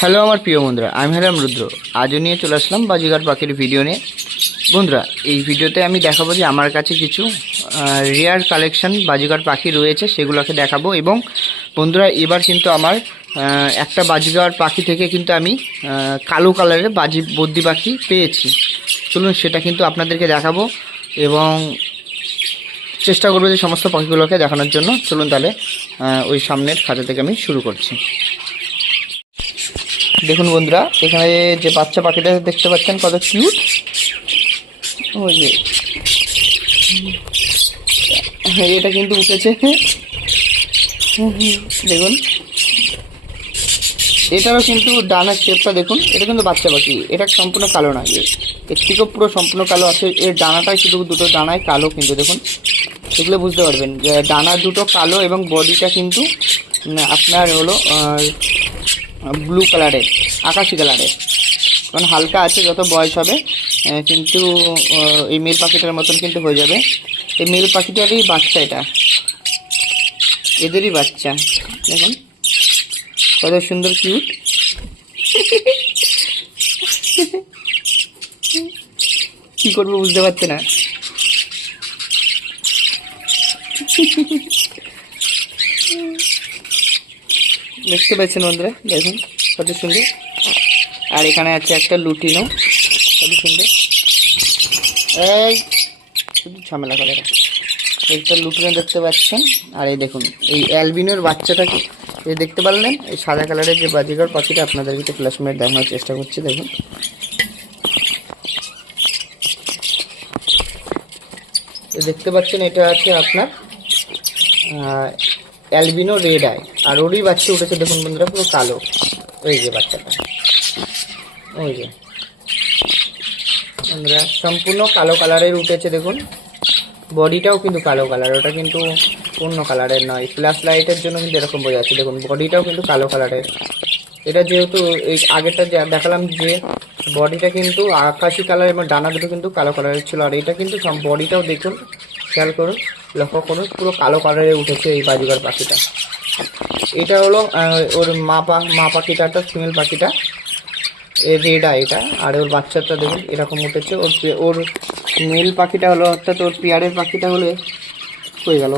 Hello আমার প্রিয় বন্ধুরা, আমি হলাম রুদ্র। আজও নিয়ে চলে আসলাম বাজিগার পাখির ভিডিও নিয়ে। বন্ধুরা, এই ভিডিওতে আমি দেখাবো যে আমার কাছে কিছু রেয়ার কালেকশন বাজিগার পাখি রয়েছে, সেগুলোকে দেখাবো এবং বন্ধুরা, এবার কিন্তু আমার একটা বাজিগার পাখি থেকে কিন্তু আমি কালো কালারের বাজি বদ্যি পাখি পেয়েছি। চলুন, সেটা কিন্তু আপনাদেরকে দেখাবো এবং চেষ্টা করব যে সমস্ত পাখিগুলোকে দেখানোর জন্য। চলুন তাহলে ওই সামনের খাতা থেকে আমি শুরু করছি। দেখুন বন্ধুরা, এখানে যে বাচ্চা পাখিটা দেখতে পাচ্ছেন, কত কিউট ওই যে। এটা কিন্তু উঠেছে। দেখুন। এটারও কিন্তু ডানার শেপটা দেখুন, এটা কিন্তু বাচ্চা পাখি, এটা সম্পূর্ণ কালো না এর থেকেও পুরো সম্পূর্ণ কালো আছে, এর ডানাটাই শুধু দুটো ডানায় কালো কিন্তু, দেখুন। এগুলো বুঝতে পারবেন, যে ডানা দুটো কালো এবং বডিটা কিন্তু আপনার হলো ব্লু কালারের আকাশি কালারের কারণ হালকা আছে, যত বয়স হবে কিন্তু এই মেল পাখিটার মতন কিন্তু হয়ে যাবে। এই মেল পাখিটারই বাচ্চা এটা। এদেরই বাচ্চা। দেখুন, কত সুন্দর কিউট কি করব বুঝতে পারছে না। দেখতে পাচ্ছেন বন্ধুরা, দেখুন কত সুন্দর। আর এখানে আছে একটা লুটিনো, কত সুন্দর। এই, শুধু ঝামেলা করে। একটা লুটিনো দেখতে পাচ্ছেন, আর এই দেখুন, এই অ্যালবিনোর বাচ্চাটাকে এই দেখতে পারলেন? এই সাদা কালারের যে বাজিঘর পাখিটা আপনাদেরকে তো ফ্ল্যাশমেট দেখানোর চেষ্টা করছি, দেখুন। দেখতে পাচ্ছেন, এটা আছে আপনার অ্যালবিনো রেড আই। আর ওরই বাচ্চা উঠেছে, দেখুন বন্ধুরা, পুরো কালো। ওই যে বাচ্চাটা। ওই যে। বন্ধুরা, সম্পূর্ণ কালো কালারের উঠেছে, দেখুন। বডিটাও কিন্তু কালো কালার, ওটা কিন্তু অন্য কালারের নয়। ফ্ল্যাশ লাইটের জন্য কিন্তু এরকম বোঝা যাচ্ছে, দেখুন। বডিটাও কিন্তু কালো কালারের। এটা যেহেতু এই আগেরটা দেখালাম যে বডিটা কিন্তু আকাশি কালার এবং ডানা দুটো কিন্তু কালো কালারের ছিল। আর এটা কিন্তু সব বডিটাও দেখুন, খেয়াল করুন। লক্ষ্য করুন, পুরো কালো কালারে উঠেছে এই বাজিগার পাখিটা। এটা হলো ওর মা পা মা পাখিটাটা ফিমেল পাখিটা রেড এটা, আর ওর বাচ্চাটা দেখুন, এরকম উঠেছে। ওর ওর মেল পাখিটা হলো, অর্থাৎ ওর পেয়ারের পাখিটা হলে, হয়ে গেল।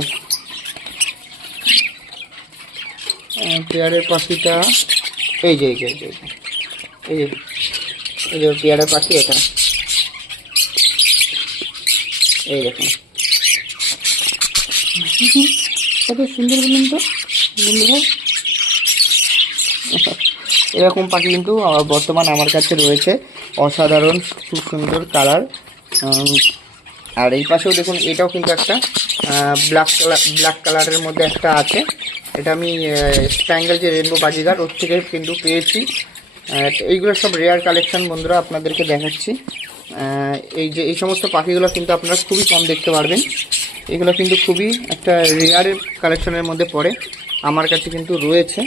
পেয়ারের পাখিটা, এই যে এই যে এই যে এই যে এই যে পেয়ারের পাখি এটা। এই দেখুন। কত সুন্দর বলুন তো, বন্ধুরা। এরকম পাখি কিন্তু বর্তমান আমার কাছে রয়েছে। অসাধারণ, খুব সুন্দর কালার। আর এই পাশেও দেখুন, এটাও কিন্তু একটা ব্ল্যাক কালার ব্ল্যাক কালারের মধ্যে একটা আছে। এটা আমি স্প্যাঙ্গেল যে রেনবো বাজিগার, ওর থেকে কিন্তু পেয়েছি। এইগুলো সব রেয়ার কালেকশন বন্ধুরা, আপনাদেরকে দেখাচ্ছি। এই যে, এই সমস্ত পাখিগুলো কিন্তু আপনারা খুবই কম দেখতে পারবেন। এগুলো কিন্তু খুবই একটা রেয়ারের কালেকশনের মধ্যে পড়ে। আমার কাছে কিন্তু রয়েছে।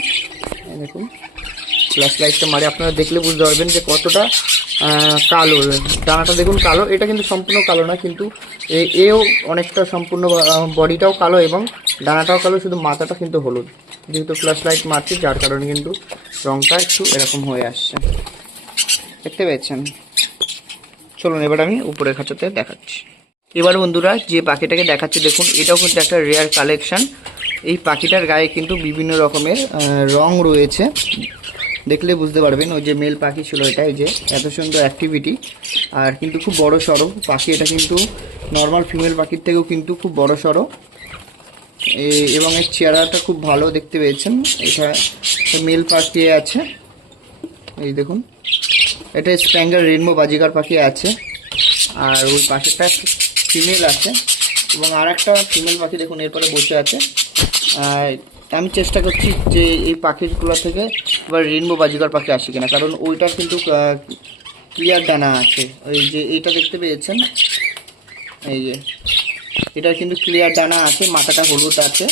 দেখুন ফ্ল্যাশ লাইটটা মারে আপনারা দেখলে বুঝতে পারবেন যে কতটা কালো। ডানাটা দেখুন কালো, এটা কিন্তু সম্পূর্ণ কালো না, কিন্তু এও অনেকটা সম্পূর্ণ বডিটাও কালো এবং ডানাটাও কালো, শুধু মাথাটা কিন্তু হলুদ। যেহেতু ফ্ল্যাশ লাইট মারছি, যার কারণে কিন্তু রংটা একটু এরকম হয়ে আসছে। দেখতে পেয়েছেন? চলুন, এবার আমি উপরের খাঁচাতে দেখাচ্ছি। এবার বন্ধুরা, যে পাখিটাকে দেখাচ্ছি, দেখুন, এটাও কিন্তু একটা রেয়ার কালেকশন এই পাখিটার গায়ে কিন্তু বিভিন্ন রকমের রং রয়েছে। দেখলে বুঝতে পারবেন, ওই যে মেল পাখি ছিল এটা, এই যে এত সুন্দর অ্যাক্টিভিটি আর কিন্তু খুব বড় সড়ো পাখি, এটা কিন্তু নর্মাল ফিমেল পাখির থেকেও কিন্তু খুব বড় সড়ো। এবং এর চেহারাটা খুব ভালো দেখতে পেয়েছেন। এটা মেল পাখি আছে। এই দেখুন। এটা স্প্যাঙ্গার রেনবো বাজিকার পাখি আছে। আর ওই পাখিটা ফিমেল আছে। এবং আর একটা ফিমেল পাখি দেখুন, এরপরে বসে আছে। আর আমি চেষ্টা করছি যে এই পাখিগুলো থেকে এবার রেনবো বাজিকার পাখি আসে কিনা। কারণ ওইটা কিন্তু ক্লিয়ার ডানা আছে। ওই যে এইটা দেখতে পেয়েছেন? এই যে। এটা কিন্তু ক্লিয়ার ডানা আছে, মাথাটা হলুদ আছে।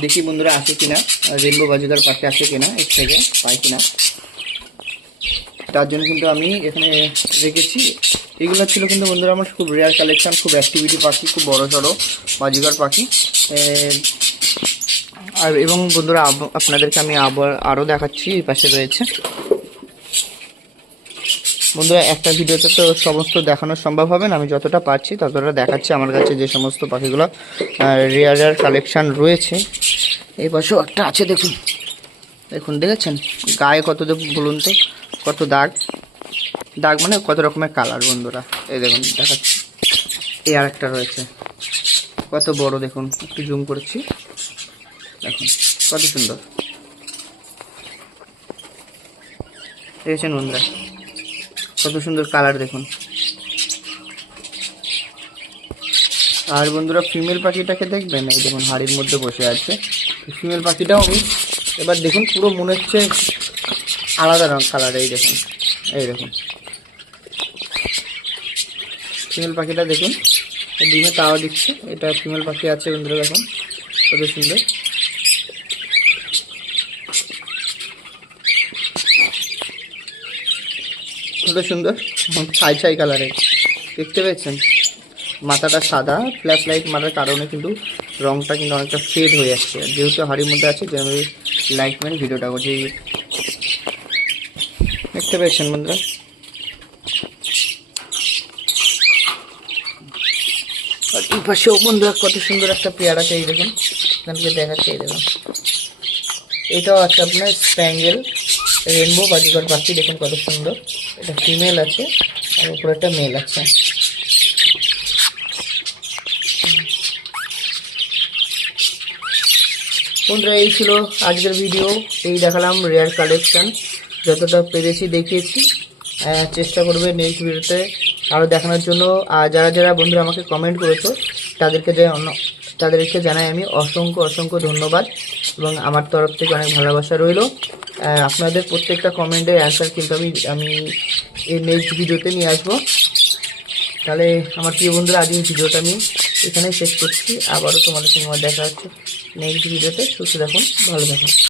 দেখি বন্ধুরা আসে কিনা রেনবো বাজিকার পাখি আসে কিনা, এর থেকে পাই কিনা। তার জন্য কিন্তু আমি এখানে রেখেছি। এগুলো ছিল কিন্তু বন্ধুরা আমার খুব রেয়ার কালেকশান খুব অ্যাক্টিভিটি পাখি, খুব বড় সড়ো বাজিগার পাখি। আর এবং বন্ধুরা আপনাদেরকে আমি আবার আরও দেখাচ্ছি, এই পাশে রয়েছে। বন্ধুরা, একটা ভিডিওতে তো সমস্ত দেখানো সম্ভব হবে না, আমি যতটা পারছি ততটা দেখাচ্ছি। আমার কাছে যে সমস্ত পাখিগুলো রেয়ার রেয়ার কালেকশান রয়েছে। এই পাশেও একটা আছে, দেখুন। দেখুন, দেখেছেন? গায়ে কত বলুন তো। কত দাগ? দাগ মানে কত রকমের কালার বন্ধুরা? এই দেখুন, দেখাচ্ছি। এই আর একটা রয়েছে। কত বড়, দেখুন, একটু জুম করেছি। দেখুন, কত সুন্দর। দেখেছেন বন্ধুরা কত সুন্দর কালার দেখুন। আর বন্ধুরা ফিমেল পাখিটাকে দেখবেন? এই দেখুন, হাড়ির মধ্যে বসে আছে। ফিমেল পাখিটাও আমি এবার দেখুন, পুরো মনে হচ্ছে আলাদা রঙ কালার এই দেখুন এই দেখুন। ফিমেল পাখিটা দেখুন ডিমে তাওয়া দিচ্ছে। এটা ফিমেল পাখি আছে বন্ধুরা, দেখুন, কত সুন্দর। কত সুন্দর ছাই ছাই কালারের দেখতে পেয়েছেন? মাথাটা সাদা ফ্ল্যাশ লাইট মারার কারণে কিন্তু রংটা কিন্তু অনেকটা ফেড হয়ে যাচ্ছে যেহেতু হাড়ির মধ্যে আছে যে আমি লাইট মেরে ভিডিওটা করছি দেখতে পেয়েছেন বন্ধুরা। আর এই পাশেও বন্ধুরা কত সুন্দর একটা পেয়ারাকে এই দেখুন। এখানকে দেখাচ্ছে, এই দেখুন। এটাও আছে আপনার স্প্যাঙ্গেল, রেনবো, বাজিকর পাখি দেখুন কত সুন্দর। এটা ফিমেল আছে, আর উপরে একটা মেল আছে। বন্ধুরা, এই ছিল আজকের ভিডিও। এই দেখালাম রেয়ার কালেকশন। যতটা পেরেছি দেখিয়েছি। চেষ্টা করবে নেক্সট ভিডিওতে আরও দেখানোর জন্য। আর যারা যারা বন্ধুরা আমাকে কমেন্ট করেছ, তাদেরকে যে অন্য তাদেরকে জানাই আমি অসংখ্য অসংখ্য ধন্যবাদ। এবং আমার তরফ থেকে অনেক ভালোবাসা রইল। আপনাদের প্রত্যেকটা কমেন্টের অ্যান্সার কিন্তু আমি আমি এই নেক্সট ভিডিওতে নিয়ে আসব। তাহলে আমার প্রিয় বন্ধুরা, আজ এই ভিডিওটা আমি এখানেই শেষ করছি। আবারও তোমাদের সঙ্গে দেখা হচ্ছে নেক্সট ভিডিওতে সুস্থ থাকুন, ভালো থাকুন।